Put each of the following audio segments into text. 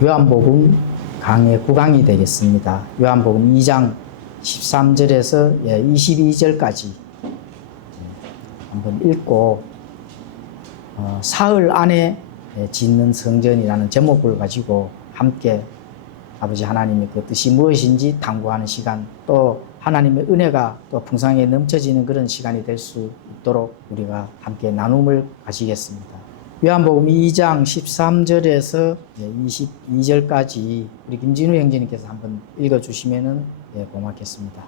요한복음 강의 9강이 되겠습니다. 요한복음 2장 13절에서 22절까지 한번 읽고 사흘 안에 짓는 성전이라는 제목을 가지고 함께 아버지 하나님의 그 뜻이 무엇인지 탐구하는 시간, 또 하나님의 은혜가 또 풍성하게 넘쳐지는 그런 시간이 될 수 있도록 우리가 함께 나눔을 가지겠습니다. 요한복음 2장 13절에서 22절까지 우리 김진우 형제님께서 한번 읽어주시면 고맙겠습니다.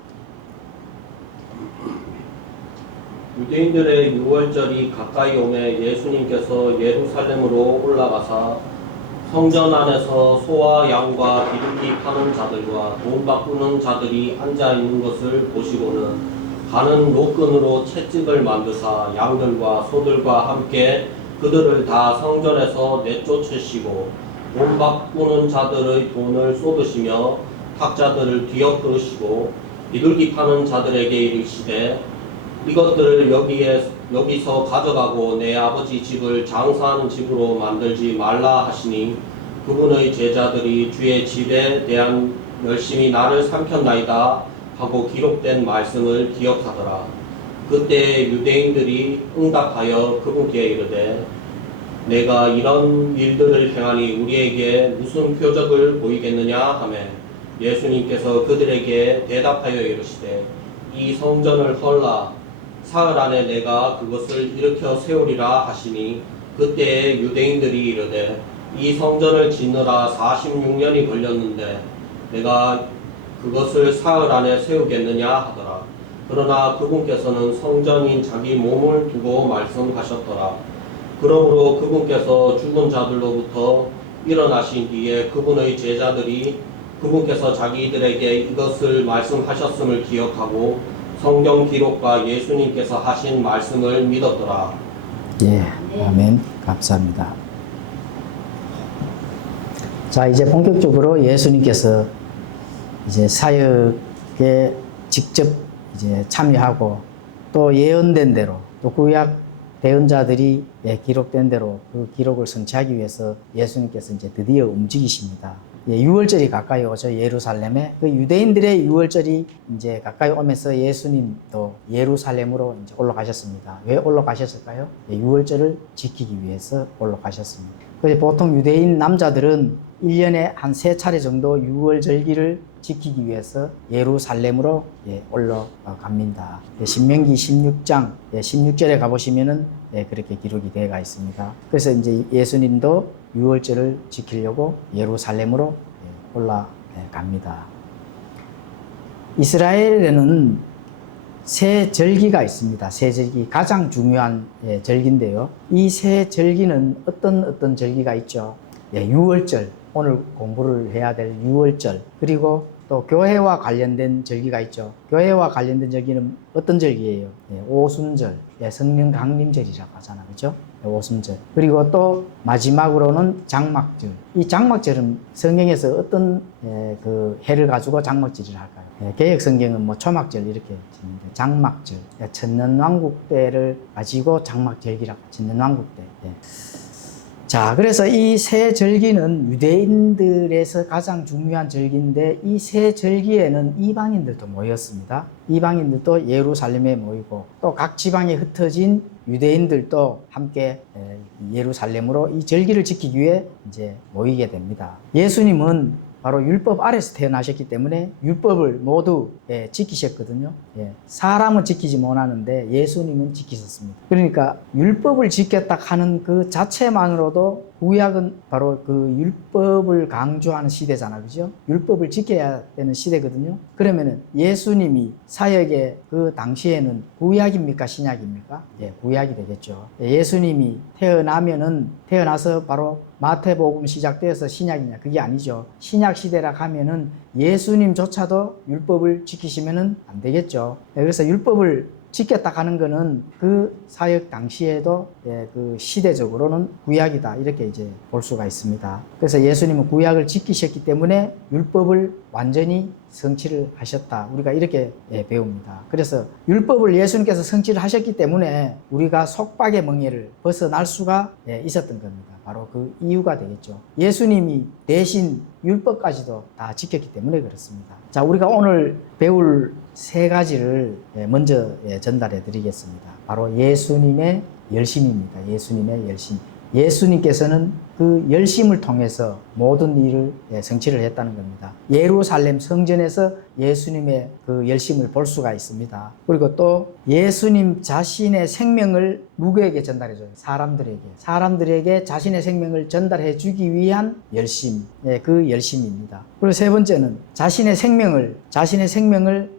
유대인들의 유월절이 가까이 오매 예수님께서 예루살렘으로 올라가사 성전 안에서 소와 양과 기름기 파는 자들과 돈 바꾸는 자들이 앉아 있는 것을 보시고는 가는 노끈으로 채찍을 만드사 양들과 소들과 함께 그들을 다 성전에서 내쫓으시고 돈 바꾸는 자들의 돈을 쏟으시며 탁자들을 뒤엎으시고 비둘기 파는 자들에게 이르시되 이것들을 여기서 가져가고 내 아버지 집을 장사하는 집으로 만들지 말라 하시니 그분의 제자들이 주의 집에 대한 열심히 나를 삼켰나이다 하고 기록된 말씀을 기억하더라. 그때 유대인들이 응답하여 그분께 이르되 내가 이런 일들을 행하니 우리에게 무슨 표적을 보이겠느냐 하며 예수님께서 그들에게 대답하여 이르시되 이 성전을 헐라 사흘 안에 내가 그것을 일으켜 세우리라 하시니 그때에 유대인들이 이르되 이 성전을 짓느라 46년이 걸렸는데 내가 그것을 사흘 안에 세우겠느냐 하더라. 그러나 그분께서는 성전인 자기 몸을 두고 말씀하셨더라. 그러므로 그분께서 죽은 자들로부터 일어나신 뒤에 그분의 제자들이 그분께서 자기들에게 이것을 말씀하셨음을 기억하고 성경 기록과 예수님께서 하신 말씀을 믿었더라. 예, 아멘. 감사합니다. 자, 이제 본격적으로 예수님께서 이제 사역에 직접 이제 참여하고 또 예언된 대로 또 구약 대언자들이 기록된 대로 그 기록을 성취하기 위해서 예수님께서 이제 드디어 움직이십니다. 유월절이 가까이 오죠. 예루살렘에. 그 유대인들의 유월절이 이제 가까이 오면서 예수님도 예루살렘으로 이제 올라가셨습니다. 왜 올라가셨을까요? 유월절을 지키기 위해서 올라가셨습니다. 그래서 보통 유대인 남자들은 1년에 한 3차례 정도 유월절기를 지키기 위해서 예루살렘으로 올라갑니다. 신명기 16장 16절에 가보시면은 그렇게 기록이 되어 있습니다. 그래서 이제 예수님도 유월절을 지키려고 예루살렘으로 올라갑니다. 이스라엘에는 세 절기가 있습니다. 세 절기, 가장 중요한 절기인데요. 이 세 절기는 어떤 절기가 있죠? 유월절, 오늘 공부를 해야 될 유월절, 그리고 또 교회와 관련된 절기가 있죠. 교회와 관련된 절기는 어떤 절기예요? 오순절, 성령 강림절이라고 하잖아요. 그죠? 오순절. 그리고 또 마지막으로는 장막절. 이 장막절은 성경에서 어떤 그 해를 가지고 장막절을 할까요? 개역 성경은 뭐 초막절 이렇게 짓는데 장막절, 천년왕국 때를 가지고 장막절기라고, 천년왕국 때. 자, 그래서 이 세 절기는 유대인들에서 가장 중요한 절기인데 이 세 절기에는 이방인들도 모였습니다. 이방인들도 예루살렘에 모이고 또 각 지방에 흩어진 유대인들도 함께 예루살렘으로 이 절기를 지키기 위해 이제 모이게 됩니다. 예수님은 바로 율법 아래서 태어나셨기 때문에 율법을 모두 지키셨거든요. 사람은 지키지 못하는데 예수님은 지키셨습니다. 그러니까 율법을 지켰다 하는 그 자체만으로도 구약은 바로 그 율법을 강조하는 시대잖아요. 그죠? 율법을 지켜야 되는 시대거든요. 그러면은 예수님이 사역의 그 당시에는 구약입니까? 신약입니까? 구약이 되겠죠. 예수님이 태어나서 바로 마태복음 시작되어서 신약이냐? 그게 아니죠. 신약 시대라 하면은 예수님조차도 율법을 지키시면은 안 되겠죠. 그래서 율법을 지켰다 하는 거는 그 사역 당시에도 그 시대적으로는 구약이다 이렇게 이제 볼 수가 있습니다. 그래서 예수님은 구약을 지키셨기 때문에 율법을 완전히 성취를 하셨다. 우리가 이렇게 배웁니다. 그래서 율법을 예수님께서 성취를 하셨기 때문에 우리가 속박의 멍에를 벗어날 수가 있었던 겁니다. 바로 그 이유가 되겠죠. 예수님이 대신 율법까지도 다 지켰기 때문에 그렇습니다. 자, 우리가 오늘 배울 세 가지를 먼저 전달해 드리겠습니다. 바로 예수님의 열심입니다. 예수님의 열심. 예수님께서는 그 열심을 통해서 모든 일을 성취를 했다는 겁니다. 예루살렘 성전에서 예수님의 그 열심을 볼 수가 있습니다. 그리고 또 예수님 자신의 생명을 누구에게 전달해줘요? 사람들에게 자신의 생명을 전달해 주기 위한 열심, 그 열심입니다. 그리고 세 번째는 자신의 생명을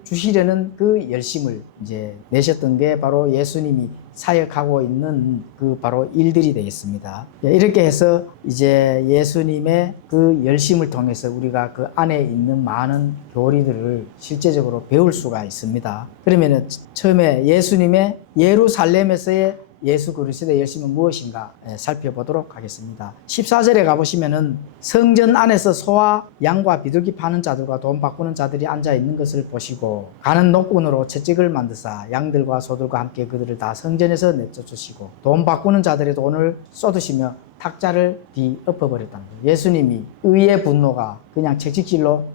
주시려는 그 열심을 이제 내셨던 게 바로 예수님이 사역하고 있는 그 바로 일들이 되겠습니다. 이렇게 해서 이제 예수님의 그 열심을 통해서 우리가 그 안에 있는 많은 교리들을 실제적으로 배울 수가 있습니다. 그러면은 처음에 예수님의 예루살렘에서의 예수 그리스도의 열심은 무엇인가 살펴보도록 하겠습니다. 14절에 가보시면은 성전 안에서 소와 양과 비둘기 파는 자들과 돈 바꾸는 자들이 앉아 있는 것을 보시고 가는 노끈으로 채찍을 만드사 양들과 소들과 함께 그들을 다 성전에서 내쫓으시고 돈 바꾸는 자들의 돈을 쏟으시며 탁자를 뒤엎어버렸다는 거예요. 예수님이 의의 분노가 그냥 채찍질로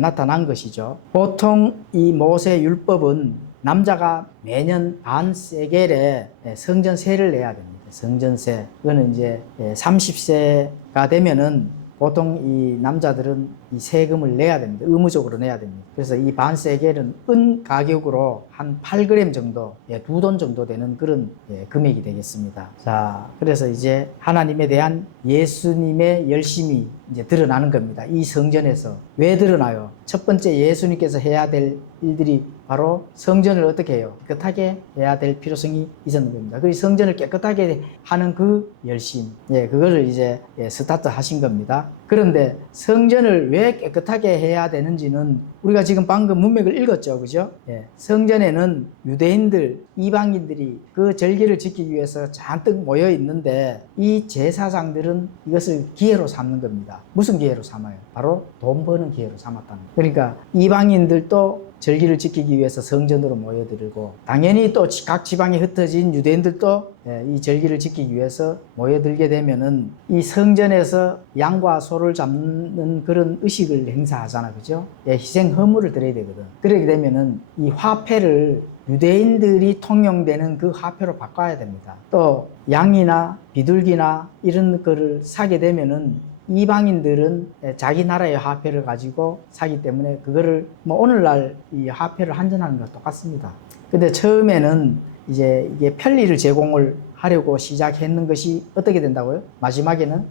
나타난 것이죠. 보통 이 모세 율법은 남자가 매년 반 세겔에 성전세를 내야 됩니다. 성전세. 그거는 이제 30세가 되면은 보통 이 남자들은 이 세금을 내야 됩니다. 의무적으로 내야 됩니다. 그래서 이 반 세겔은 은 가격으로 한 8g 정도, 2돈 정도 되는 그런 금액이 되겠습니다. 자, 그래서 이제 하나님에 대한 예수님의 열심이 이제 드러나는 겁니다. 이 성전에서. 왜 드러나요? 첫 번째 예수님께서 해야 될 일들이 바로 성전을 어떻게 해요? 깨끗하게 해야 될 필요성이 있었는 겁니다. 그 성전을 깨끗하게 하는 그 열심, 그거를 이제 스타트 하신 겁니다. 그런데 성전을 왜 깨끗하게 해야 되는지는 우리가 지금 방금 문맥을 읽었죠, 그죠? 성전에는 유대인들, 이방인들이 그 절기를 지키기 위해서 잔뜩 모여 있는데 이 제사장들은 이것을 기회로 삼는 겁니다. 무슨 기회로 삼아요? 바로 돈 버는 기회로 삼았다는 거예요. 그러니까 이방인들도 절기를 지키기 위해서 성전으로 모여들고 당연히 또 각 지방에 흩어진 유대인들도 이 절기를 지키기 위해서 모여들게 되면은 이 성전에서 양과 소를 잡는 그런 의식을 행사하잖아, 그죠? 희생 허물을 드려야 되거든. 그렇게 되면은 이 화폐를 유대인들이 통용되는 그 화폐로 바꿔야 됩니다. 또 양이나 비둘기나 이런 거를 사게 되면은 이방인들은 자기 나라의 화폐를 가지고 사기 때문에 그거를 뭐 오늘날 이 화폐를 환전하는 것 똑같습니다. 근데 처음에는 이제 이게 편리를 제공을 하려고 시작했는 것이 어떻게 된다고요? 마지막에는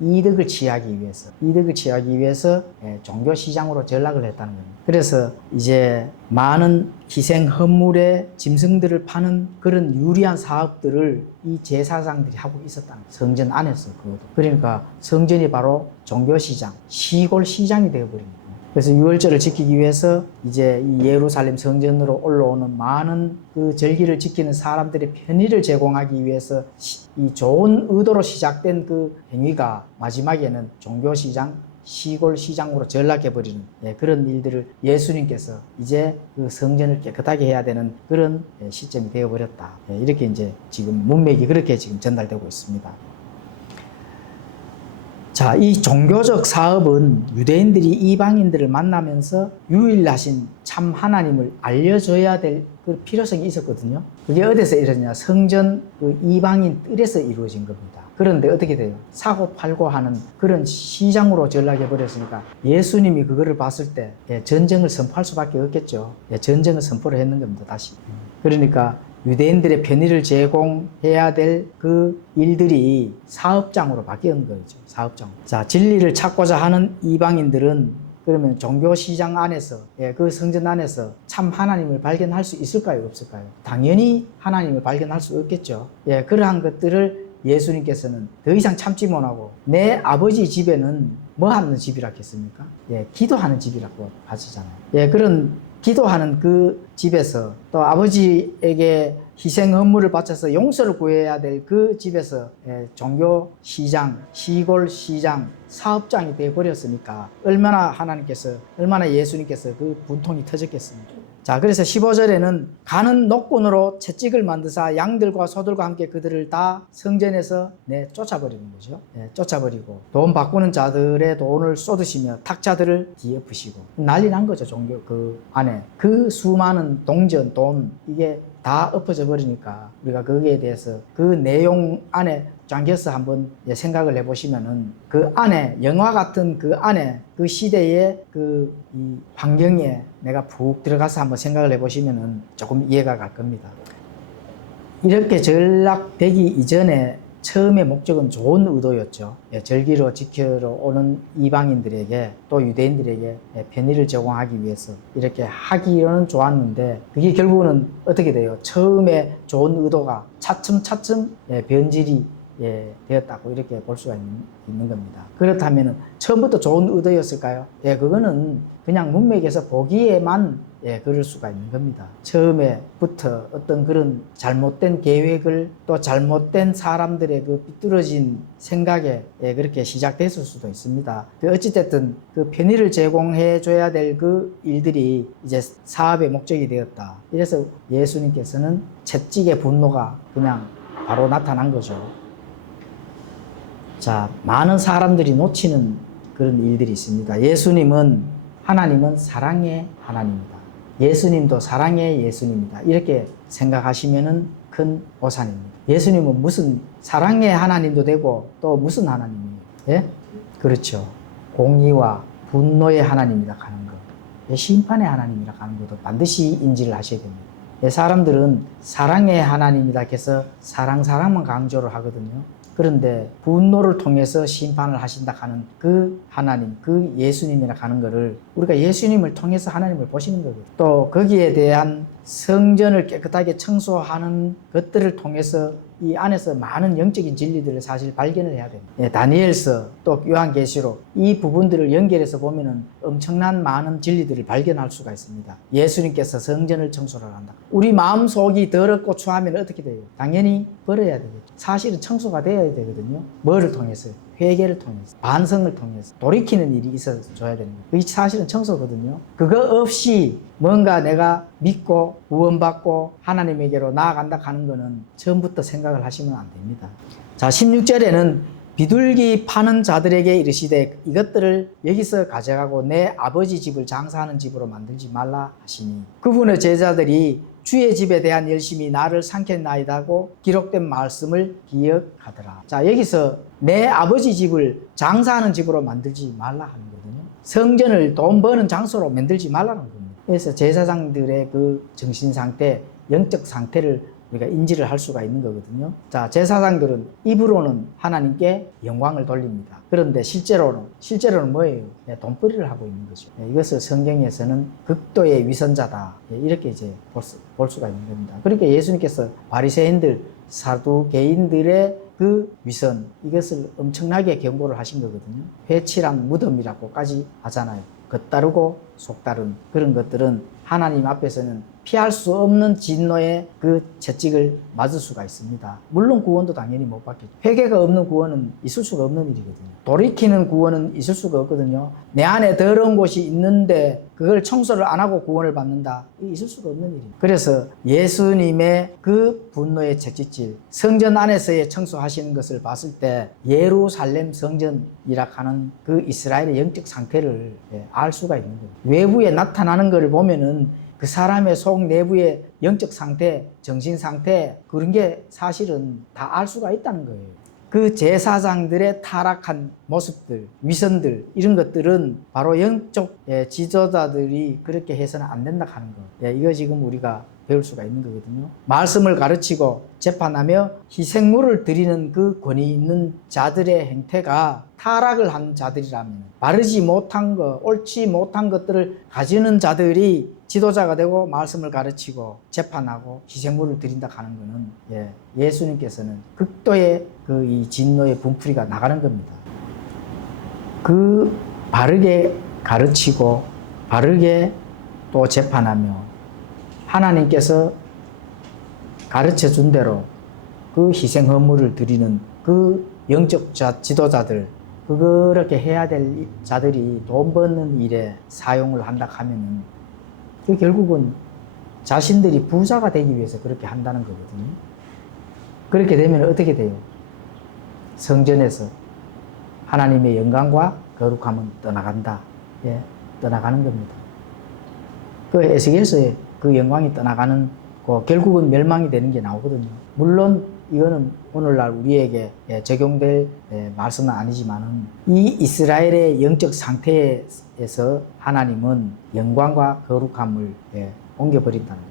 이득을 취하기 위해서 종교 시장으로 전락을 했다는 겁니다. 그래서 이제 많은 희생 헌물의 짐승들을 파는 그런 유리한 사업들을 이 제사장들이 하고 있었다는 거예요. 성전 안에서 그것도. 그러니까 성전이 바로 종교 시장, 시골 시장이 되어버린 거예요. 그래서 유월절을 지키기 위해서 이제 이 예루살렘 성전으로 올라오는 많은 그 절기를 지키는 사람들의 편의를 제공하기 위해서 이 좋은 의도로 시작된 그 행위가 마지막에는 종교시장, 시골 시장으로 전락해버리는 그런 일들을 예수님께서 이제 그 성전을 깨끗하게 해야 되는 그런 시점이 되어버렸다. 이렇게 이제 지금 문맥이 그렇게 지금 전달되고 있습니다. 자, 이 종교적 사업은 유대인들이 이방인들을 만나면서 유일하신 참 하나님을 알려줘야 될 그 필요성이 있었거든요. 그게 어디서 이루어지냐? 성전 그 이방인 뜰에서 이루어진 겁니다. 그런데 어떻게 돼요? 사고 팔고 하는 그런 시장으로 전락해 버렸으니까 예수님이 그거를 봤을 때 전쟁을 선포할 수밖에 없겠죠. 전쟁을 선포를 했는 겁니다. 다시. 그러니까 유대인들의 편의를 제공해야 될 그 일들이 사업장으로 바뀌는 거죠. 사업장. 자, 진리를 찾고자 하는 이방인들은 그러면 종교 시장 안에서, 그 성전 안에서 참 하나님을 발견할 수 있을까요? 없을까요? 당연히 하나님을 발견할 수 없겠죠. 그러한 것들을 예수님께서는 더 이상 참지 못하고 내 아버지 집에는 뭐 하는 집이라 했습니까? 기도하는 집이라고 하시잖아요. 그런 기도하는 그 집에서 또 아버지에게 희생 헌물을 바쳐서 용서를 구해야 될 그 집에서 종교 시장, 시골 시장, 사업장이 되어버렸으니까 얼마나 예수님께서 그 분통이 터졌겠습니까? 자, 그래서 15절에는 가는 녹군으로 채찍을 만드사 양들과 소들과 함께 그들을 다 성전에서 쫓아버리는 거죠. 쫓아버리고 돈 바꾸는 자들의 돈을 쏟으시며 탁자들을 뒤엎으시고 난리 난 거죠. 종교 그 안에 그 수많은 동전, 돈 이게 다 엎어져 버리니까 우리가 거기에 대해서 그 내용 안에 잠겨서 한번 생각을 해보시면은 그 안에 영화 같은 그 안에 그 시대의 그 이 환경에 내가 푹 들어가서 한번 생각을 해보시면은 조금 이해가 갈 겁니다. 이렇게 전락되기 이전에 처음의 목적은 좋은 의도였죠. 절기로 지키러 오는 이방인들에게 또 유대인들에게 편의를 제공하기 위해서 이렇게 하기로는 좋았는데 그게 결국은 어떻게 돼요? 처음에 좋은 의도가 차츰차츰 변질이 되었다고 이렇게 볼 수가 있는 겁니다. 그렇다면 처음부터 좋은 의도였을까요? 그거는 그냥 문맥에서 보기에만 그럴 수가 있는 겁니다. 처음에부터 어떤 그런 잘못된 계획을 또 잘못된 사람들의 그 삐뚤어진 생각에 그렇게 시작됐을 수도 있습니다. 어찌됐든 그 편의를 제공해 줘야 될 그 일들이 이제 사업의 목적이 되었다. 이래서 예수님께서는 채찍의 분노가 그냥 바로 나타난 거죠. 자, 많은 사람들이 놓치는 그런 일들이 있습니다. 하나님은 사랑의 하나님입니다. 예수님도 사랑의 예수님입니다. 이렇게 생각하시면은 큰 오산입니다. 예수님은 무슨 사랑의 하나님도 되고 또 무슨 하나님이에요? 예? 그렇죠. 공의와 분노의 하나님이라 하는 것. 심판의 하나님이라 하는 것도 반드시 인지를 하셔야 됩니다. 사람들은 사랑의 하나님이다 해서 사랑만 강조를 하거든요. 그런데 분노를 통해서 심판을 하신다 하는 그 하나님, 그 예수님이라 하는 것을 우리가 예수님을 통해서 하나님을 보시는 거거든요. 또 거기에 대한 성전을 깨끗하게 청소하는 것들을 통해서 이 안에서 많은 영적인 진리들을 사실 발견을 해야 됩니다. 다니엘서 또 요한계시록 이 부분들을 연결해서 보면은 엄청난 많은 진리들을 발견할 수가 있습니다. 예수님께서 성전을 청소를 한다. 우리 마음속이 더럽고 추하면 어떻게 돼요? 당연히 버려야 되겠죠. 사실은 청소가 되어야 되거든요. 뭐를 통해서요? 회개를 통해서, 반성을 통해서 돌이키는 일이 있어줘야 되는 거예요. 그게 사실은 청소거든요. 그거 없이 뭔가 내가 믿고 구원받고 하나님에게로 나아간다 하는 거는 처음부터 생각을 하시면 안 됩니다. 자, 16절에는 비둘기 파는 자들에게 이르시되 이것들을 여기서 가져가고 내 아버지 집을 장사하는 집으로 만들지 말라 하시니 그분의 제자들이 주의 집에 대한 열심이 나를 삼켰나이다고 기록된 말씀을 기억하더라. 자, 여기서 내 아버지 집을 장사하는 집으로 만들지 말라 하는 거거든요. 성전을 돈 버는 장소로 만들지 말라는 겁니다. 그래서 제사장들의 그 정신 상태, 영적 상태를 우리가 인지를 할 수가 있는 거거든요. 자, 제사장들은 입으로는 하나님께 영광을 돌립니다. 그런데 실제로는 뭐예요? 돈벌이를 하고 있는 거죠. 이것을 성경에서는 극도의 위선자다. 이렇게 이제 볼 수가 있는 겁니다. 그러니까 예수님께서 바리새인들, 사두개인들의 그 위선, 이것을 엄청나게 경고를 하신 거거든요. 회칠한 무덤이라고까지 하잖아요. 겉다르고 속다른 그런 것들은 하나님 앞에서는 피할 수 없는 진노의 그 채찍을 맞을 수가 있습니다. 물론 구원도 당연히 못 받겠죠. 회개가 없는 구원은 있을 수가 없는 일이거든요. 돌이키는 구원은 있을 수가 없거든요. 내 안에 더러운 곳이 있는데 그걸 청소를 안 하고 구원을 받는다. 이게 있을 수가 없는 일입니다. 그래서 예수님의 그 분노의 채찍질, 성전 안에서의 청소하시는 것을 봤을 때 예루살렘 성전이라 하는 그 이스라엘의 영적 상태를 알 수가 있는 거예요. 외부에 나타나는 것을 보면은 그 사람의 속 내부의 영적 상태, 정신 상태, 그런 게 사실은 다 알 수가 있다는 거예요. 그 제사장들의 타락한 모습들, 위선들, 이런 것들은 바로 영적 지도자들이 그렇게 해서는 안 된다 하는 거. 이거 지금 우리가 배울 수가 있는 거거든요. 말씀을 가르치고 재판하며 희생물을 드리는 그 권위 있는 자들의 행태가 타락을 한 자들이라면, 바르지 못한 것, 옳지 못한 것들을 가지는 자들이 지도자가 되고 말씀을 가르치고 재판하고 희생물을 드린다 하는 것은 예수님께서는 극도의 그 이 진노의 분풀이가 나가는 겁니다. 그 바르게 가르치고 바르게 또 재판하며 하나님께서 가르쳐 준 대로 그 희생 헌물을 드리는 그 영적 지도자들, 그렇게 해야 될 자들이 돈 버는 일에 사용을 한다 하면은 그 결국은 자신들이 부자가 되기 위해서 그렇게 한다는 거거든요. 그렇게 되면 어떻게 돼요? 성전에서 하나님의 영광과 거룩함은 떠나간다. 예, 떠나가는 겁니다. 그 에스겔서에 그 영광이 떠나가는 거 결국은 멸망이 되는 게 나오거든요. 물론 이거는 오늘날 우리에게 적용될 말씀은 아니지만은 이 이스라엘의 영적 상태에서 하나님은 영광과 거룩함을 옮겨버린다는 거예요.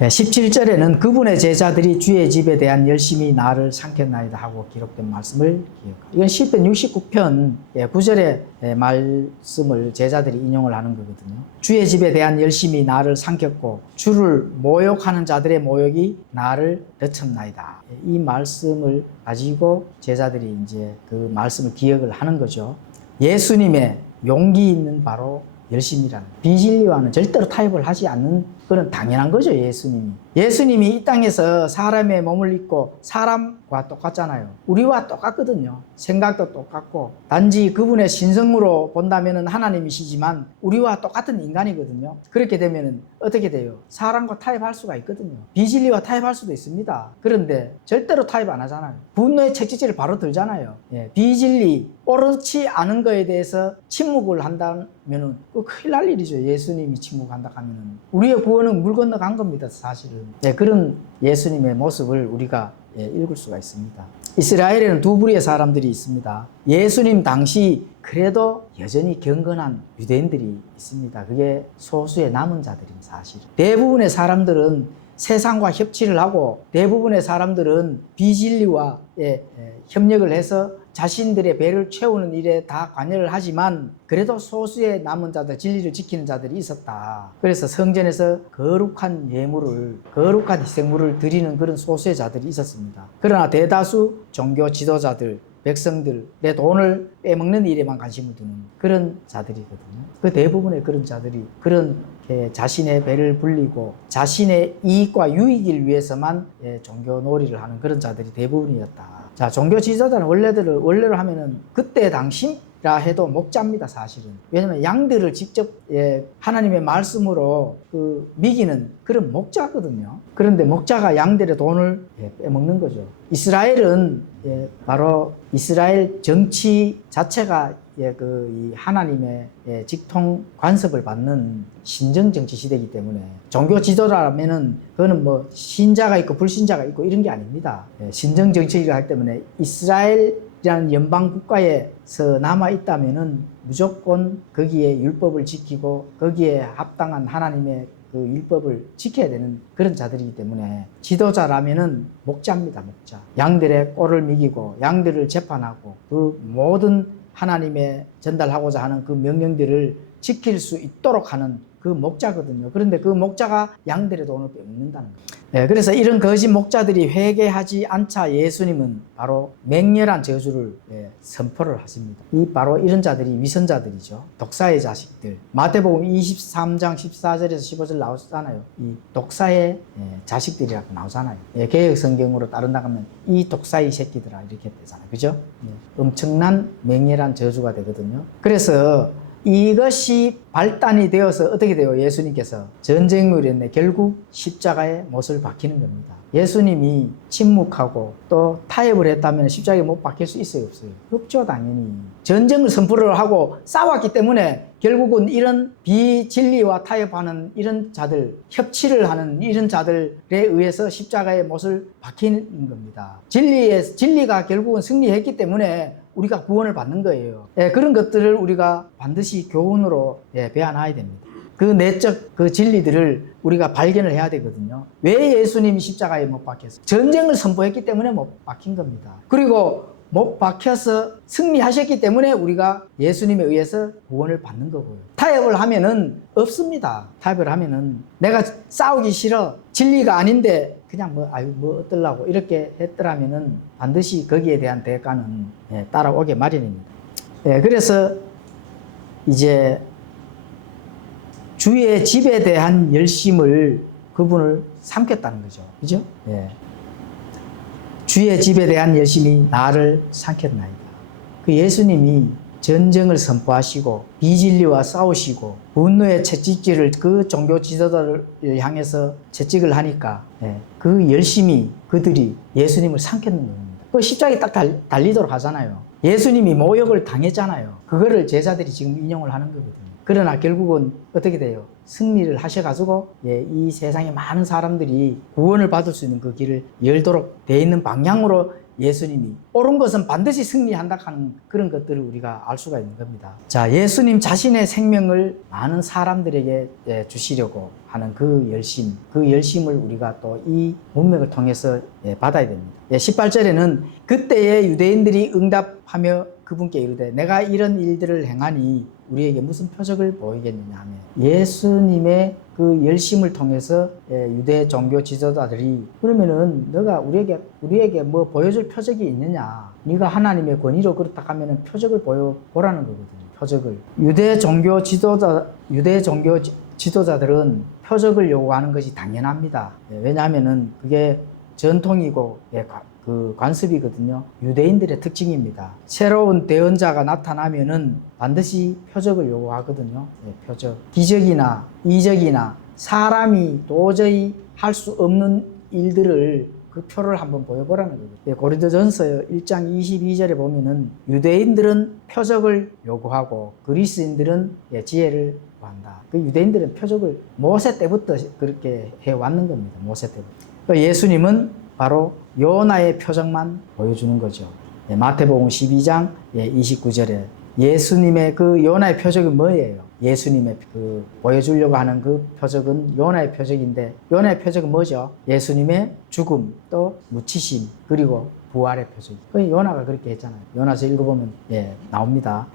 17절에는 그분의 제자들이 주의 집에 대한 열심히 나를 삼켰나이다 하고 기록된 말씀을 기억합니다. 이건 시편 69편 9절의 말씀을 제자들이 인용을 하는 거거든요. 주의 집에 대한 열심히 나를 삼켰고 주를 모욕하는 자들의 모욕이 나를 늦췄나이다. 이 말씀을 가지고 제자들이 이제 그 말씀을 기억을 하는 거죠. 예수님의 용기 있는 바로 열심이라는 비진리와는 절대로 타협을 하지 않는 그건 당연한 거죠. 예수님이 이 땅에서 사람의 몸을 입고 사람과 똑같잖아요. 우리와 똑같거든요. 생각도 똑같고 단지 그분의 신성으로 본다면 하나님이시지만 우리와 똑같은 인간이거든요. 그렇게 되면 어떻게 돼요? 사람과 타협할 수가 있거든요. 비진리와 타협할 수도 있습니다. 그런데 절대로 타협 안 하잖아요. 분노의 채찍질을 바로 들잖아요. 비진리 옳지 않은 거에 대해서 침묵을 한다면은 그 큰일 날 일이죠. 예수님이 침묵한다 하면은 우리의 구원은 물 건너간 겁니다. 사실은. 그런 예수님의 모습을 우리가 읽을 수가 있습니다. 이스라엘에는 두 부류의 사람들이 있습니다. 예수님 당시 그래도 여전히 경건한 유대인들이 있습니다. 그게 소수의 남은 자들입니다. 사실. 대부분의 사람들은 세상과 협치를 하고 대부분의 사람들은 비진리와 협력을 해서 자신들의 배를 채우는 일에 다 관여를 하지만 그래도 소수의 남은 자들, 진리를 지키는 자들이 있었다. 그래서 성전에서 거룩한 예물을, 거룩한 희생물을 드리는 그런 소수의 자들이 있었습니다. 그러나 대다수 종교 지도자들, 백성들의 돈을 빼먹는 일에만 관심을 두는 그런 자들이거든요. 그 대부분의 그런 자들이 그런 자신의 배를 불리고 자신의 이익과 유익을 위해서만 종교 놀이를 하는 그런 자들이 대부분이었다. 자, 종교 지도자는 원래로 하면은 그때 당시라 해도 목자입니다, 사실은. 왜냐면 양들을 직접 하나님의 말씀으로 미기는 그런 목자거든요. 그런데 목자가 양들의 돈을 빼먹는 거죠. 이스라엘은 바로 이스라엘 정치 자체가 이 하나님의 직통 관습을 받는 신정 정치 시대이기 때문에 종교 지도자라면은 그거는 뭐 신자가 있고 불신자가 있고 이런 게 아닙니다. 신정 정치를 하기 때문에 이스라엘이라는 연방 국가에서 남아 있다면은 무조건 거기에 율법을 지키고 거기에 합당한 하나님의 그 율법을 지켜야 되는 그런 자들이기 때문에 지도자라면은 목자입니다, 목자. 양들의 꼴을 미기고 양들을 재판하고 그 모든 하나님의 전달하고자 하는 그 명령들을 지킬 수 있도록 하는 그 목자거든요. 그런데 그 목자가 양들의 돈을 빼먹는다는 거예요. 그래서 이런 거짓 목자들이 회개하지 않자 예수님은 바로 맹렬한 저주를 선포를 하십니다. 바로 이런 자들이 위선자들이죠. 독사의 자식들. 마태복음 23장 14절에서 15절 나오잖아요. 이 독사의 자식들이라고 나오잖아요. 개역 성경으로 따른다 하면 이 독사의 새끼들아 이렇게 되잖아요. 그죠? 엄청난 맹렬한 저주가 되거든요. 그래서 이것이 발단이 되어서 어떻게 돼요? 예수님께서 전쟁물이었네. 결국 십자가에 못을 박히는 겁니다. 예수님이 침묵하고 또 타협을 했다면 십자가에 못 박힐 수 있어요? 없어요? 없죠, 당연히. 전쟁을 선포를 하고 싸웠기 때문에 결국은 이런 비진리와 타협하는 이런 자들, 협치를 하는 이런 자들에 의해서 십자가에 못을 박히는 겁니다. 진리가 결국은 승리했기 때문에 우리가 구원을 받는 거예요. 그런 것들을 우리가 반드시 교훈으로 배워놔야 됩니다. 그 내적 그 진리들을 우리가 발견을 해야 되거든요. 왜 예수님이 십자가에 못 박혔어요? 전쟁을 선포했기 때문에 못 박힌 겁니다. 그리고 못 박혀서 승리하셨기 때문에 우리가 예수님에 의해서 구원을 받는 거고요. 타협을 하면은 없습니다. 타협을 하면은 내가 싸우기 싫어. 진리가 아닌데 그냥 뭐 어떨라고 이렇게 했더라면은 반드시 거기에 대한 대가는 따라오게 마련입니다. 그래서 이제 주의 집에 대한 열심을 그분을 삼켰다는 거죠. 그죠? 주의 집에 대한 열심이 나를 삼켰나이다. 그 예수님이 전쟁을 선포하시고 비진리와 싸우시고 분노의 채찍질을 그 종교 지도자를 향해서 채찍을 하니까 그 열심히 그들이 예수님을 삼켰는 겁니다. 그 십자가에 딱 달리도록 하잖아요. 예수님이 모욕을 당했잖아요. 그거를 제자들이 지금 인용을 하는 거거든요. 그러나 결국은 어떻게 돼요? 승리를 하셔가지고 이 세상에 많은 사람들이 구원을 받을 수 있는 그 길을 열도록 돼 있는 방향으로 예수님이 옳은 것은 반드시 승리한다 하는 그런 것들을 우리가 알 수가 있는 겁니다. 자, 예수님 자신의 생명을 많은 사람들에게 주시려고 하는 그 열심을 우리가 또 이 문맥을 통해서 받아야 됩니다. 18절에는 그때의 유대인들이 응답하며 그분께 이르되 내가 이런 일들을 행하니 우리에게 무슨 표적을 보이겠느냐 하며 예수님의 그 열심을 통해서 유대 종교 지도자들이 그러면은 너가 우리에게 뭐 보여줄 표적이 있느냐, 네가 하나님의 권위로 그렇다 하면은 표적을 보여보라는 거거든요. 표적을. 유대 종교 지도자들은 표적을 요구하는 것이 당연합니다. 왜냐하면은 그게 전통이고 그 관습이거든요. 유대인들의 특징입니다. 새로운 대언자가 나타나면은 반드시 표적을 요구하거든요. 표적. 기적이나 이적이나 사람이 도저히 할 수 없는 일들을 그 표를 한번 보여보라는 거예요. 고린도전서 1장 22절에 보면은 유대인들은 표적을 요구하고 그리스인들은 지혜를 구한다. 그 유대인들은 표적을 모세 때부터 그렇게 해왔는 겁니다. 모세 때부터. 예수님은 바로 요나의 표적만 보여주는 거죠. 마태복음 12장 29절에 예수님의 그 요나의 표적이 뭐예요? 예수님의 그 보여주려고 하는 그 표적은 요나의 표적인데 요나의 표적은 뭐죠? 예수님의 죽음, 또 묻히심, 그리고 부활의 표적. 요나가 그렇게 했잖아요. 요나서 읽어보면 나옵니다.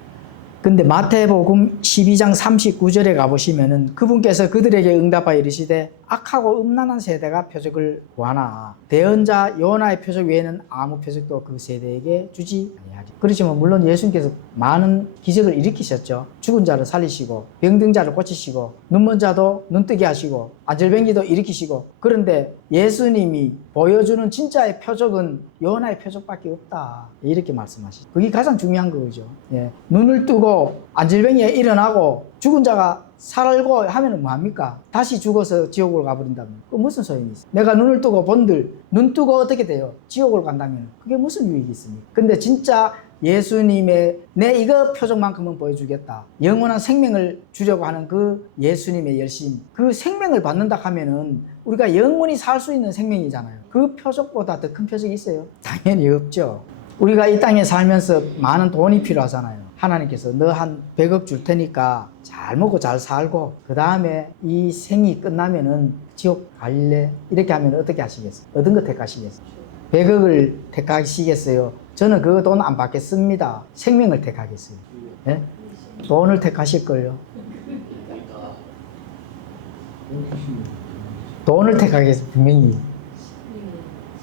근데 마태복음 12장 39절에 가보시면은 그분께서 그들에게 응답하여 이르시되 악하고 음란한 세대가 표적을 구하나 대언자 요나의 표적 외에는 아무 표적도 그 세대에게 주지 아니하리. 그렇지만 물론 예수님께서 많은 기적을 일으키셨죠. 죽은 자를 살리시고 병든 자를 고치시고 눈먼 자도 눈뜨게 하시고 안절뱅이도 일으키시고. 그런데 예수님이 보여주는 진짜의 표적은 요나의 표적밖에 없다, 이렇게 말씀하시죠. 그게 가장 중요한 거죠. 눈을 뜨고 안절뱅이가 일어나고 죽은 자가 살고 하면은 뭐합니까? 다시 죽어서 지옥을 가버린다면 그 무슨 소용이 있어요? 내가 눈을 뜨고 본들 눈 뜨고 어떻게 돼요? 지옥을 간다면 그게 무슨 유익이 있습니까? 근데 진짜 예수님의 내 이거 표적만큼은 보여주겠다, 영원한 생명을 주려고 하는 그 예수님의 열심, 그 생명을 받는다 하면은 우리가 영원히 살 수 있는 생명이잖아요. 그 표적보다 더 큰 표적이 있어요? 당연히 없죠. 우리가 이 땅에 살면서 많은 돈이 필요하잖아요. 하나님께서 너 한 100억 줄 테니까 잘 먹고 잘 살고 그 다음에 이 생이 끝나면은 지옥 갈래? 이렇게 하면 어떻게 하시겠어요? 얻은 거 택하시겠어요? 100억을 택하시겠어요? 저는 그 돈 안 받겠습니다. 생명을 택하겠어요. 네? 돈을 택하실걸요? 돈을 택하겠어요, 분명히.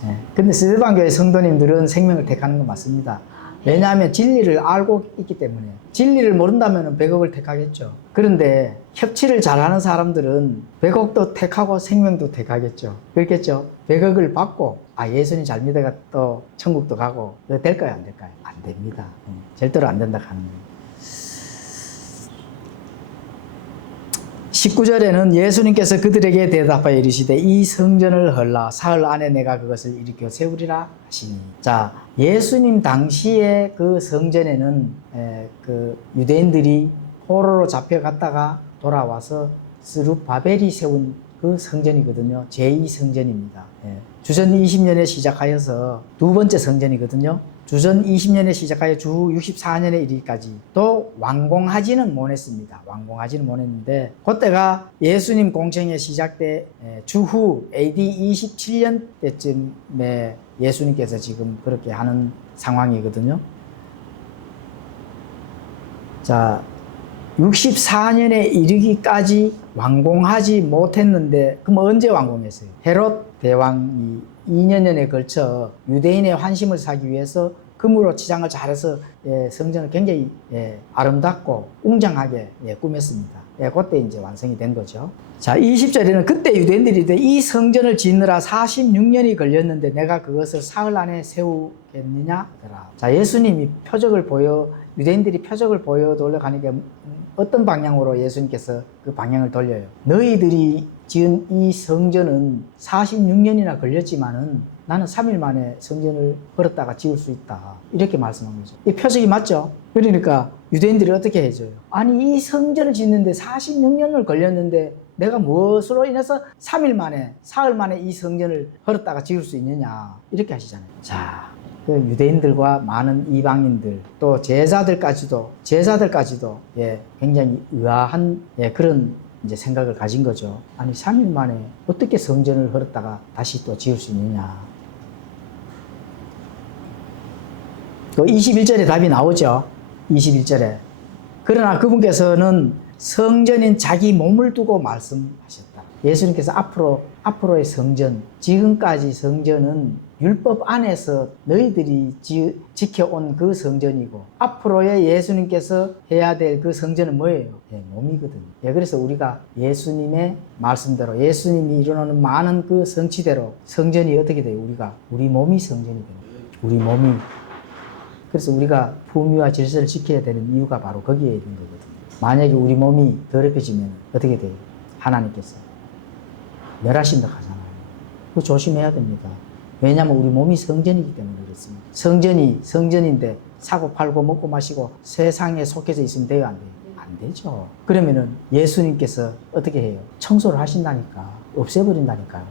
네. 근데 스데반교회 성도님들은 생명을 택하는 건 맞습니다. 왜냐하면 진리를 알고 있기 때문에. 진리를 모른다면 100억을 택하겠죠. 그런데 협치를 잘하는 사람들은 100억도 택하고 생명도 택하겠죠. 그렇겠죠. 100억을 받고 예수님 잘 믿어가 또 천국도 가고 될까요, 안 될까요? 안 됩니다. 절대로 안 된다 하는 거예요. 19절에는 예수님께서 그들에게 대답하여 이르시되 이 성전을 헐라 사흘 안에 내가 그것을 일으켜 세우리라 하시니. 자, 예수님 당시에 그 성전에는 그 유대인들이 포로로 잡혀갔다가 돌아와서 스룹바벨이 세운 그 성전이거든요. 제2성전입니다. 주전 20년에 시작하여서 두 번째 성전이거든요. 주전 20년에 시작하여 주 64년에 이르기까지 또 완공하지는 못했습니다. 완공하지는 못했는데 그때가 예수님 공생의 시작 때 주후 AD 27년 때쯤에 예수님께서 지금 그렇게 하는 상황이거든요. 자, 64년에 이르기까지 완공하지 못했는데 그럼 언제 완공했어요? 헤롯 대왕이 2년에 걸쳐 유대인의 환심을 사기 위해서 금으로 치장을 잘해서 성전을 굉장히 아름답고 웅장하게 꾸몄습니다. 그때 이제 완성이 된 거죠. 자, 20절에는 그때 유대인들이 이 성전을 짓느라 46년이 걸렸는데 내가 그것을 사흘 안에 세우겠느냐? 자, 예수님이 표적을 보여 유대인들이 표적을 보여달라고 가니까 어떤 방향으로 예수님께서 그 방향을 돌려요. 너희들이 지은 이 성전은 46년이나 걸렸지만은 나는 3일 만에 성전을 걸었다가 지을 수 있다. 이렇게 말씀한 거죠. 이 표적이 맞죠? 그러니까 유대인들이 어떻게 해줘요? 아니 이 성전을 짓는데 46년을 걸렸는데 내가 무엇으로 인해서 3일 만에, 사흘 만에 이 성전을 걸었다가 지을 수 있느냐. 이렇게 하시잖아요. 자, 그 유대인들과 많은 이방인들, 또 제자들까지도 굉장히 의아한 그런 이제 생각을 가진 거죠. 아니, 3일 만에 어떻게 성전을 걸었다가 다시 또 지을 수 있느냐. 그 21절에 답이 나오죠. 21절에. 그러나 그분께서는 성전인 자기 몸을 두고 말씀하셨다. 예수님께서 앞으로의 성전, 지금까지 성전은 율법 안에서 너희들이 지켜온 그 성전이고, 앞으로의 예수님께서 해야 될 그 성전은 뭐예요? 몸이거든요. 그래서 우리가 예수님의 말씀대로, 예수님이 이루는 많은 그 성취대로 성전이 어떻게 돼요? 우리 몸이 성전이 됩니다. 우리 몸이. 그래서 우리가 품위와 질서를 지켜야 되는 이유가 바로 거기에 있는 거거든요. 만약에 우리 몸이 더럽혀지면 어떻게 돼요? 하나님께서 멸하신다 하잖아요. 그거 조심해야 됩니다. 왜냐하면 우리 몸이 성전이기 때문에 그렇습니다. 성전인데 사고 팔고 먹고 마시고 세상에 속해져 있으면 돼요, 안 돼요? 안 되죠. 그러면은 예수님께서 어떻게 해요? 청소를 하신다니까. 없애버린다니까요.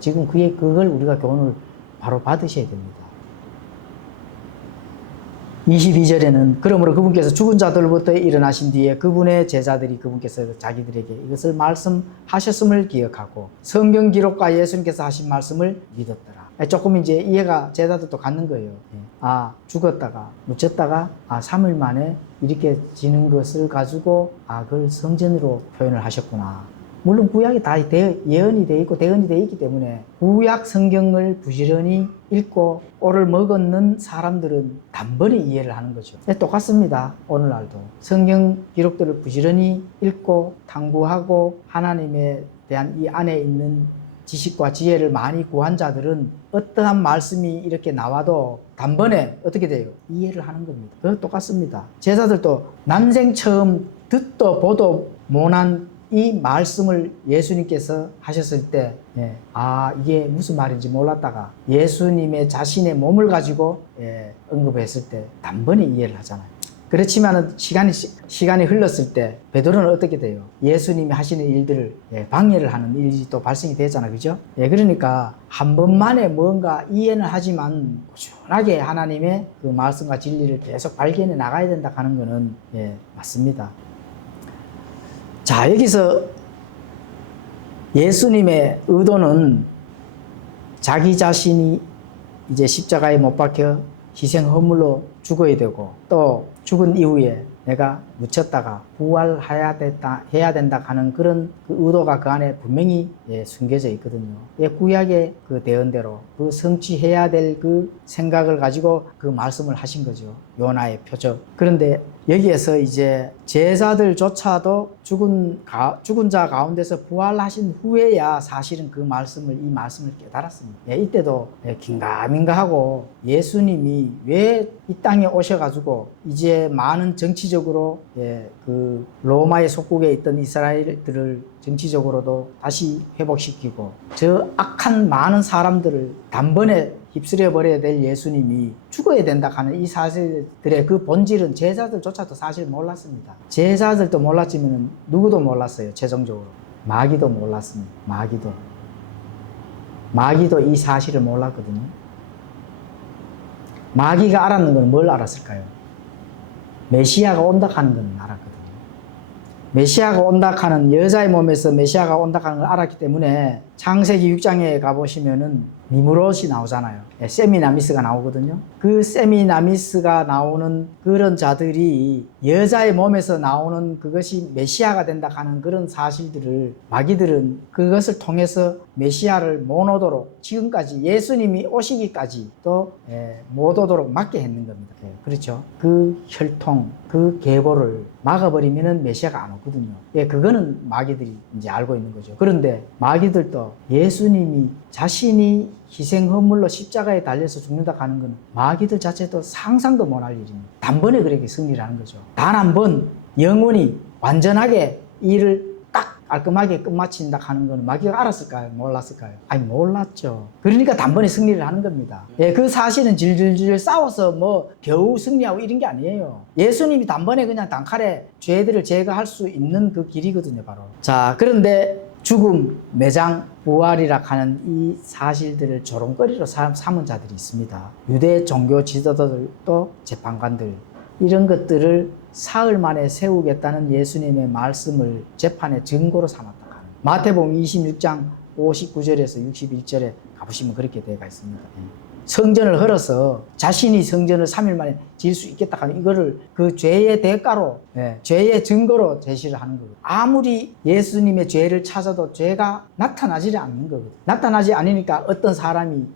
지금 그걸 우리가 교훈을 바로 받으셔야 됩니다. 22절에는 그러므로 그분께서 죽은 자들로부터 일어나신 뒤에 그분의 제자들이 그분께서 자기들에게 이것을 말씀하셨음을 기억하고 성경 기록과 예수님께서 하신 말씀을 믿었더라. 조금 이제 이해가 제자들도 갖는 거예요. 아, 죽었다가 묻혔다가 3일 만에 이렇게 지는 것을 가지고 그걸 성전으로 표현을 하셨구나. 물론 구약이 다 예언이 돼 있고 대언이 돼 있기 때문에 구약 성경을 부지런히 읽고 오를 먹었는 사람들은 단번에 이해를 하는 거죠. 똑같습니다. 오늘날도 성경 기록들을 부지런히 읽고 탐구하고 하나님에 대한 이 안에 있는 지식과 지혜를 많이 구한 자들은 어떠한 말씀이 이렇게 나와도 단번에 어떻게 돼요? 이해를 하는 겁니다. 그거 똑같습니다. 제자들도 난생 처음 듣도 보도 못한 이 말씀을 예수님께서 하셨을 때, 이게 무슨 말인지 몰랐다가 예수님의 자신의 몸을 가지고 언급했을 때 단번에 이해를 하잖아요. 그렇지만 시간이 흘렀을 때 베드로는 어떻게 돼요? 예수님이 하시는 일들을 방해를 하는 일이 또 발생이 되잖아요. 그죠? 그러니까 한 번만에 뭔가 이해는 하지만 꾸준하게 하나님의 그 말씀과 진리를 계속 발견해 나가야 된다 하는 거는 맞습니다. 자, 여기서 예수님의 의도는 자기 자신이 이제 십자가에 못 박혀 희생 허물로 죽어야 되고 또 죽은 이후에 내가 묻혔다가 부활해야 된다 하는 그런 그 의도가 그 안에 분명히 숨겨져 있거든요. 구약의 그 대언대로 그 성취해야 될 그 생각을 가지고 그 말씀을 하신 거죠. 요나의 표적. 그런데 여기에서 이제 제자들조차도 죽은 자 가운데서 부활하신 후에야 사실은 이 말씀을 깨달았습니다. 이때도 긴가민가하고 예수님이 왜 이 땅에 오셔가지고 이제 많은 정치적으로 그 로마의 속국에 있던 이스라엘들을 정치적으로도 다시 회복시키고 저 악한 많은 사람들을 단번에 휩쓸어 버려야 될 예수님이 죽어야 된다 하는 이 사실들의 그 본질은 제자들조차도 사실 몰랐습니다. 제자들도 몰랐지만 누구도 몰랐어요. 최종적으로 마귀도 몰랐습니다. 마귀도 이 사실을 몰랐거든요. 마귀가 알았는 건 뭘 알았을까요? 메시아가 온다 하는 건 알았거든요. 메시아가 온다 하는, 여자의 몸에서 메시아가 온다 하는 걸 알았기 때문에 창세기 6장에 가보시면은 니무롯이 나오잖아요. 세미나미스가 나오거든요. 그 세미나미스가 나오는 그런 자들이 여자의 몸에서 나오는 그것이 메시아가 된다 하는 그런 사실들을 마귀들은 그것을 통해서 메시아를 못 오도록 지금까지 예수님이 오시기까지 또 못 오도록 막게 했는 겁니다. 그렇죠. 그 혈통, 그 계보를 막아버리면은 메시아가 안 오거든요. 그거는 마귀들이 이제 알고 있는 거죠. 그런데 마귀들도 그래서 예수님이 자신이 희생 헌물로 십자가에 달려서 죽는다 하는 건 마귀들 자체도 상상도 못할 일입니다. 단번에 그렇게 승리를 하는 거죠. 단 한 번 영원히 완전하게 일을 딱 깔끔하게 끝마친다 하는 건 마귀가 알았을까요? 몰랐을까요? 아니, 몰랐죠. 그러니까 단번에 승리를 하는 겁니다. 예, 그 사실은 질질질 싸워서 뭐 겨우 승리하고 이런 게 아니에요. 예수님이 단번에 그냥 단칼에 죄들을 제거할 수 있는 그 길이거든요, 바로. 자, 그런데 죽음, 매장, 부활이라 하는 이 사실들을 조롱거리로 삼은 자들이 있습니다. 유대 종교 지도자들도 재판관들, 이런 것들을 사흘 만에 세우겠다는 예수님의 말씀을 재판의 증거로 삼았다. 마태복음 26장 59절에서 61절에 가보시면 그렇게 되어 있습니다. 성전을 헐어서 자신이 성전을 3일 만에 지을 수 있겠다 하는 이거를 그 죄의 대가로, 죄의 증거로 제시를 하는 거거든요. 아무리 예수님의 죄를 찾아도 죄가 나타나지 않는 거거든요. 나타나지 않으니까 어떤 사람이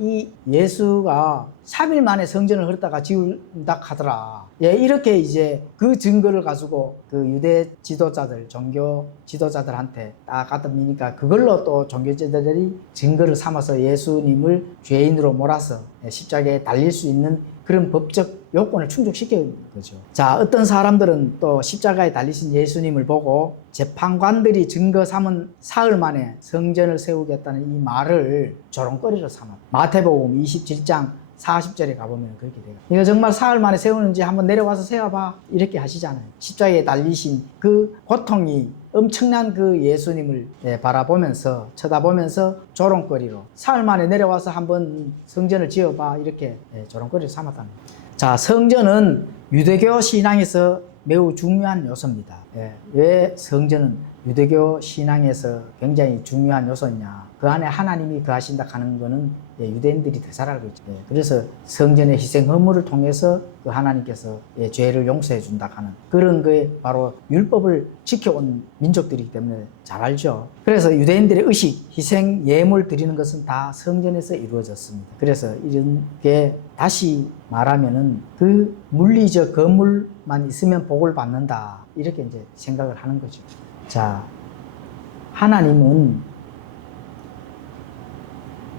이 예수가 3일 만에 성전을 헐었다가 지운다 하더라. 예, 이렇게 이제 그 증거를 가지고 그 유대 지도자들, 종교 지도자들한테 딱 갖다 미니까 그걸로 또 종교 지도자들이 증거를 삼아서 예수님을 죄인으로 몰아서 십자가에 달릴 수 있는 그런 법적 요건을 충족시킨 거죠. 자, 어떤 사람들은 또 십자가에 달리신 예수님을 보고 재판관들이 증거 삼은 사흘 만에 성전을 세우겠다는 이 말을 조롱거리로 삼았다. 마태복음 27장 40절에 가보면 그렇게 돼요. 이거 정말 사흘 만에 세우는지 한번 내려와서 세워봐. 이렇게 하시잖아요. 십자가에 달리신 그 고통이 엄청난 그 예수님을 바라보면서, 쳐다보면서 조롱거리로 사흘 만에 내려와서 한번 성전을 지어봐. 이렇게 조롱거리로 삼았다는 거예요. 자, 성전은 유대교 신앙에서 매우 중요한 요소입니다. 왜 성전은 유대교 신앙에서 굉장히 중요한 요소냐? 그 안에 하나님이 거하신다 하는 거는 유대인들이 더 잘 알고 있죠. 그래서 성전의 희생 헌물을 통해서 그 하나님께서 죄를 용서해 준다 하는 그런 거에 바로 율법을 지켜온 민족들이기 때문에 잘 알죠. 그래서 유대인들의 의식, 희생 예물 드리는 것은 다 성전에서 이루어졌습니다. 그래서 이런 게 다시 말하면은 그 물리적 건물만 있으면 복을 받는다. 이렇게 이제 생각을 하는 거죠. 자, 하나님은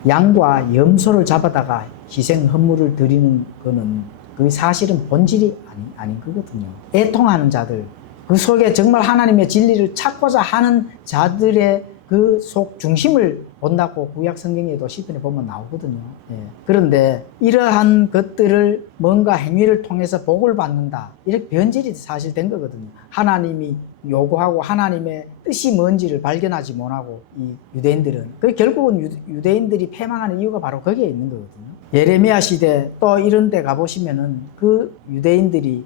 양과 염소를 잡아다가 희생 헌물을 드리는 거는 그 사실은 본질이 아닌 거거든요. 애통하는 자들, 그 속에 정말 하나님의 진리를 찾고자 하는 자들의 그 속 중심을 본다고 구약 성경에도 시편에 보면 나오거든요. 그런데 이러한 것들을 뭔가 행위를 통해서 복을 받는다. 이렇게 변질이 사실 된 거거든요. 하나님이 요구하고 하나님의 뜻이 뭔지를 발견하지 못하고 이 유대인들은 그 결국은 유대인들이 패망하는 이유가 바로 거기에 있는 거거든요. 예레미야 시대 또 이런 데 가보시면은 그 유대인들이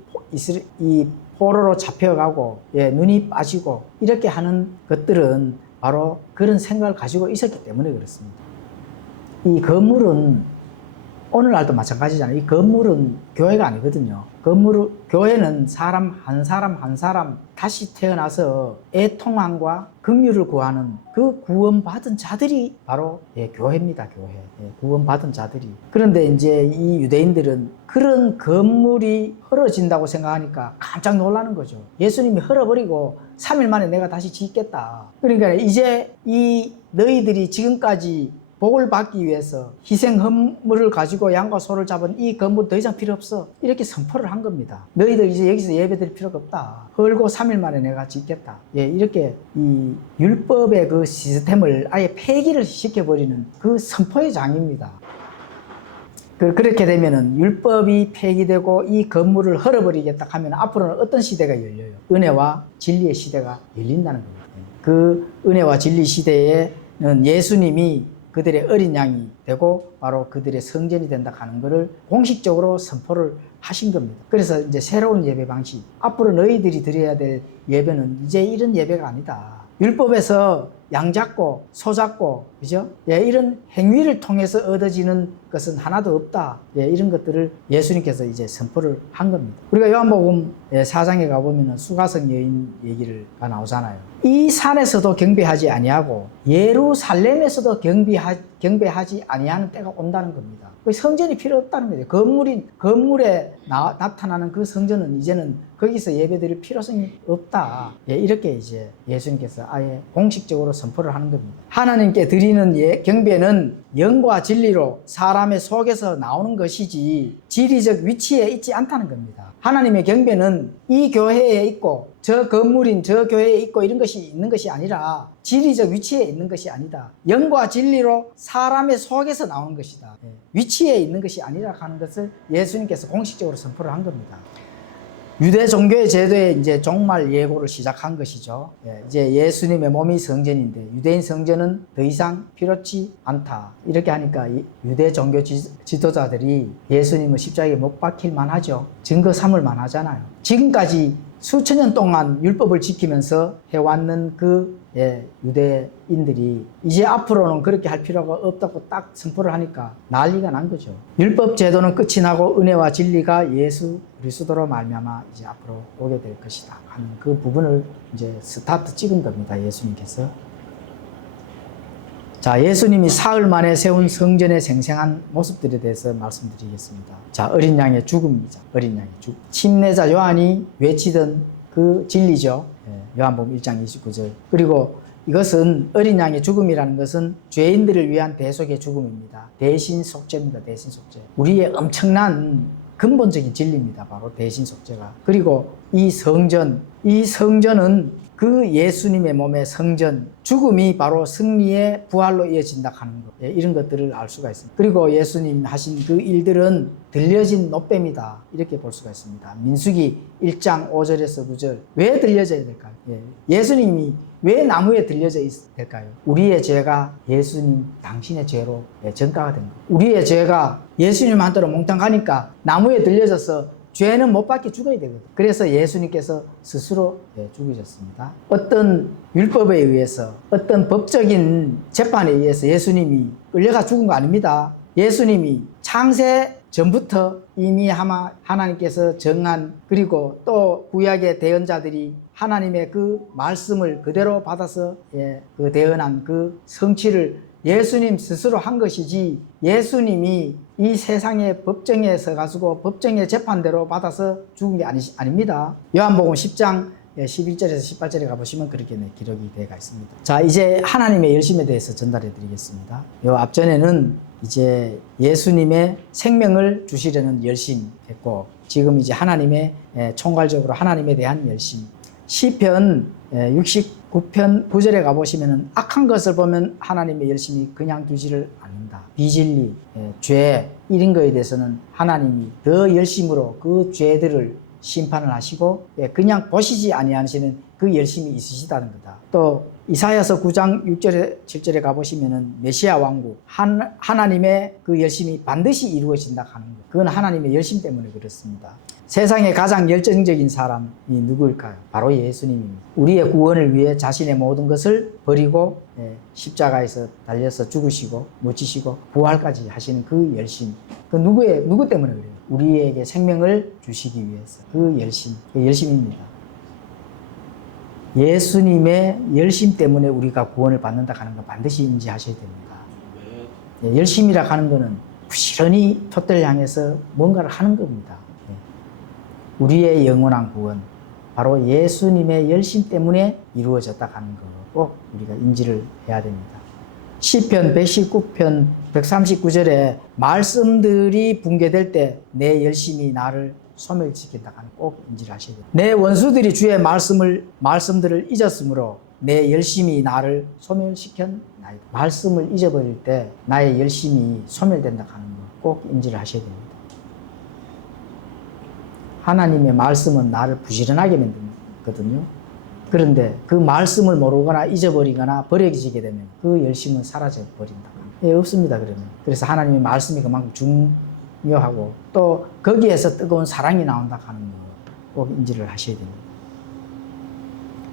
이 포로로 잡혀가고 눈이 빠지고 이렇게 하는 것들은 바로 그런 생각을 가지고 있었기 때문에 그렇습니다. 이 건물은 오늘날도 마찬가지잖아요. 이 건물은 교회가 아니거든요. 교회는 사람 한 사람 다시 태어나서 애통함과 긍휼을 구하는 그 구원받은 자들이 바로 교회입니다. 교회. 구원받은 자들이. 그런데 이제 이 유대인들은 그런 건물이 헐어진다고 생각하니까 깜짝 놀라는 거죠. 예수님이 헐어버리고 3일 만에 내가 다시 짓겠다. 그러니까 이제 이 너희들이 지금까지 복을 받기 위해서 희생 헌물을 가지고 양과 소를 잡은 이 건물 더 이상 필요 없어. 이렇게 선포를 한 겁니다. 너희들 이제 여기서 예배드릴 필요가 없다. 헐고 3일 만에 내가 짓겠다. 이렇게 이 율법의 그 시스템을 아예 폐기를 시켜버리는 그 선포의 장입니다. 그렇게 되면은 율법이 폐기되고 이 건물을 헐어버리겠다 하면 앞으로는 어떤 시대가 열려요? 은혜와 진리의 시대가 열린다는 겁니다. 그 은혜와 진리 시대에는 예수님이 그들의 어린 양이 되고 바로 그들의 성전이 된다 하는 것을 공식적으로 선포를 하신 겁니다. 그래서 이제 새로운 예배 방식, 앞으로 너희들이 드려야 될 예배는 이제 이런 예배가 아니다. 율법에서 양 잡고 소 잡고 그죠? 이런 행위를 통해서 얻어지는 것은 하나도 없다. 이런 것들을 예수님께서 이제 선포를 한 겁니다. 우리가 요한복음 4장에 가보면 수가성 여인 얘기를 나오잖아요. 이 산에서도 경배하지 아니하고 예루살렘에서도 경배하지 아니하는 때가 온다는 겁니다. 성전이 필요 없다는 거죠. 건물에 나타나는 그 성전은 이제는 거기서 예배드릴 필요성이 없다. 이렇게 이제 예수님께서 아예 공식적으로 선포를 하는 겁니다. 하나님께 드리는 경배는 영과 진리로 사람의 속에서 나오는 것이지 지리적 위치에 있지 않다는 겁니다. 하나님의 경배는 이 교회에 있고 저 건물인 저 교회에 있고 이런 것이 있는 것이 아니라 지리적 위치에 있는 것이 아니다. 영과 진리로 사람의 속에서 나오는 것이다. 위치에 있는 것이 아니라 하는 것을 예수님께서 공식적으로 선포를 한 겁니다. 유대 종교의 제도에 이제 종말 예고를 시작한 것이죠. 이제 예수님의 몸이 성전인데 유대인 성전은 더 이상 필요치 않다. 이렇게 하니까 유대 종교 지도자들이 예수님을 십자가에 못 박힐만 하죠. 증거 삼을만 하잖아요. 지금까지 수천 년 동안 율법을 지키면서 해왔는 그 유대인들이 이제 앞으로는 그렇게 할 필요가 없다고 딱 선포를 하니까 난리가 난 거죠. 율법 제도는 끝이 나고 은혜와 진리가 예수 그리스도로 말미암아 이제 앞으로 오게 될 것이다 하는 그 부분을 이제 스타트 찍은 겁니다. 예수님께서. 자, 예수님이 사흘 만에 세운 성전의 생생한 모습들에 대해서 말씀드리겠습니다. 자, 어린 양의 죽음이죠. 어린 양의 죽음. 침례자 요한이 외치던 그 진리죠. 요한복음 1장 29절. 그리고 이것은 어린 양의 죽음이라는 것은 죄인들을 위한 대속의 죽음입니다. 대신 속죄입니다. 대신 속죄. 우리의 엄청난 근본적인 진리입니다. 바로 대신 속죄가. 그리고 이 성전은 그 예수님의 몸의 성전, 죽음이 바로 승리의 부활로 이어진다 하는 것. 이런 것들을 알 수가 있습니다. 그리고 예수님 하신 그 일들은 들려진 노뱀이다. 이렇게 볼 수가 있습니다. 민수기 1장 5절에서 9절. 왜 들려져야 될까요? 예수님이 왜 나무에 들려져 될까요? 우리의 죄가 예수님 당신의 죄로 전가가 된 거예요. 우리의 죄가 예수님한테로 몽땅 가니까 나무에 들려져서 죄는 못 받게 죽어야 되거든요. 그래서 예수님께서 스스로 죽으셨습니다. 어떤 율법에 의해서 어떤 법적인 재판에 의해서 예수님이 끌려가 죽은 거 아닙니다. 예수님이 창세 전부터 이미 하나님께서 정한, 그리고 또 구약의 대언자들이 하나님의 그 말씀을 그대로 받아서 그 대언한 그 성취를 예수님 스스로 한 것이지, 예수님이 이 세상의 법정에 서가지고 법정의 재판대로 받아서 죽은 게 아닙니다. 요한복음 10장 11절에서 18절에 가보시면 그렇게 기록이 되어 있습니다. 자, 이제 하나님의 열심에 대해서 전달해 드리겠습니다. 요 앞전에는 이제 예수님의 생명을 주시려는 열심 했고, 지금 이제 하나님의 총괄적으로 하나님에 대한 열심. 시편 69편 9절에 가보시면 악한 것을 보면 하나님의 열심이 그냥 두지를 않는다. 비진리, 죄 이런 거에 대해서는 하나님이 더 열심으로 그 죄들을 심판을 하시고 그냥 보시지 아니하시는 그 열심이 있으시다는 거다. 또 이사야서 9장 6절에 7절에 가보시면은 메시아 왕국, 하나님의 그 열심이 반드시 이루어진다 하는 것. 그건 하나님의 열심 때문에 그렇습니다. 세상에 가장 열정적인 사람이 누구일까요? 바로 예수님입니다. 우리의 구원을 위해 자신의 모든 것을 버리고 십자가에서 달려서 죽으시고 묻히시고 부활까지 하시는 그 열심. 그 누구 때문에 그래요? 우리에게 생명을 주시기 위해서 그 열심, 그 열심입니다. 예수님의 열심 때문에 우리가 구원을 받는다 하는 건 반드시 인지하셔야 됩니다. 열심이라 하는 것은 부지런히 톳대를 향해서 뭔가를 하는 겁니다. 우리의 영원한 구원, 바로 예수님의 열심 때문에 이루어졌다 하는 거 꼭 우리가 인지를 해야 됩니다. 시편 119편 139절에 말씀들이 붕괴될 때 내 열심이 나를 소멸시킨다 하는 꼭 인지를 하셔야 됩니다. 내 원수들이 주의 말씀들을 잊었으므로 내 열심이 나를 소멸시켰나이다. 말씀을 잊어버릴 때 나의 열심이 소멸된다 하는 거 꼭 인지를 하셔야 됩니다. 하나님의 말씀은 나를 부지런하게 만들거든요. 그런데 그 말씀을 모르거나 잊어버리거나 버려지게 되면 그 열심은 사라져 버린다. 없습니다, 그러면. 그래서 하나님의 말씀이 그만큼 중요하고 또 거기에서 뜨거운 사랑이 나온다 하는 거 꼭 인지를 하셔야 됩니다.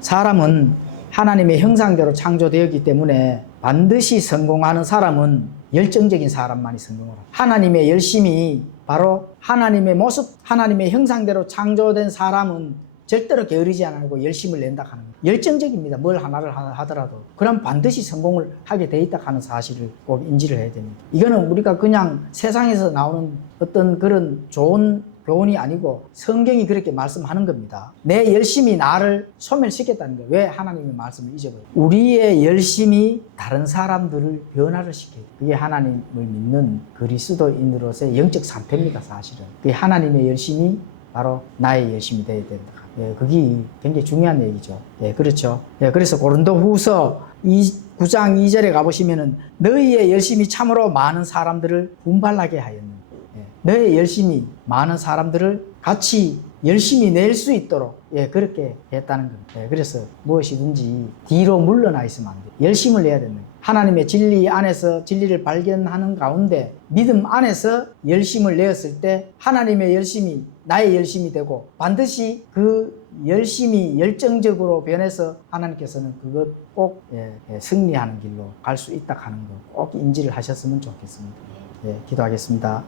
사람은 하나님의 형상대로 창조되었기 때문에 반드시 성공하는 사람은 열정적인 사람만이 성공을 합니다. 하나님의 열심이 바로 하나님의 모습, 하나님의 형상대로 창조된 사람은 절대로 게으르지 않고 열심을 낸다 하는 거예요. 열정적입니다. 뭘 하나를 하더라도. 그럼 반드시 성공을 하게 돼 있다 하는 사실을 꼭 인지를 해야 됩니다. 이거는 우리가 그냥 세상에서 나오는 어떤 그런 좋은 교훈이 아니고 성경이 그렇게 말씀하는 겁니다. 내 열심이 나를 소멸시켰다는 거예요. 왜 하나님의 말씀을 잊어버려요? 우리의 열심이 다른 사람들을 변화를 시켜요. 그게 하나님을 믿는 그리스도인으로서의 영적 상태입니다. 사실은. 그게 하나님의 열심이 바로 나의 열심이 되어야 된다. 예, 그게 굉장히 중요한 얘기죠. 예, 그렇죠. 예, 그래서 고린도후서 9장 2절에 가보시면은 너희의 열심이 참으로 많은 사람들을 분발하게 하였느니라. 예, 너의 열심이 많은 사람들을 같이 열심히 낼 수 있도록 그렇게 했다는 겁니다. 예, 그래서 무엇이든지 뒤로 물러나 있으면 안 돼요. 열심을 내야 됩니다. 하나님의 진리 안에서 진리를 발견하는 가운데 믿음 안에서 열심을 내었을 때 하나님의 열심이 나의 열심이 되고 반드시 그 열심히 열정적으로 변해서 하나님께서는 그것 꼭 승리하는 길로 갈 수 있다 하는 거 꼭 인지를 하셨으면 좋겠습니다. 기도하겠습니다.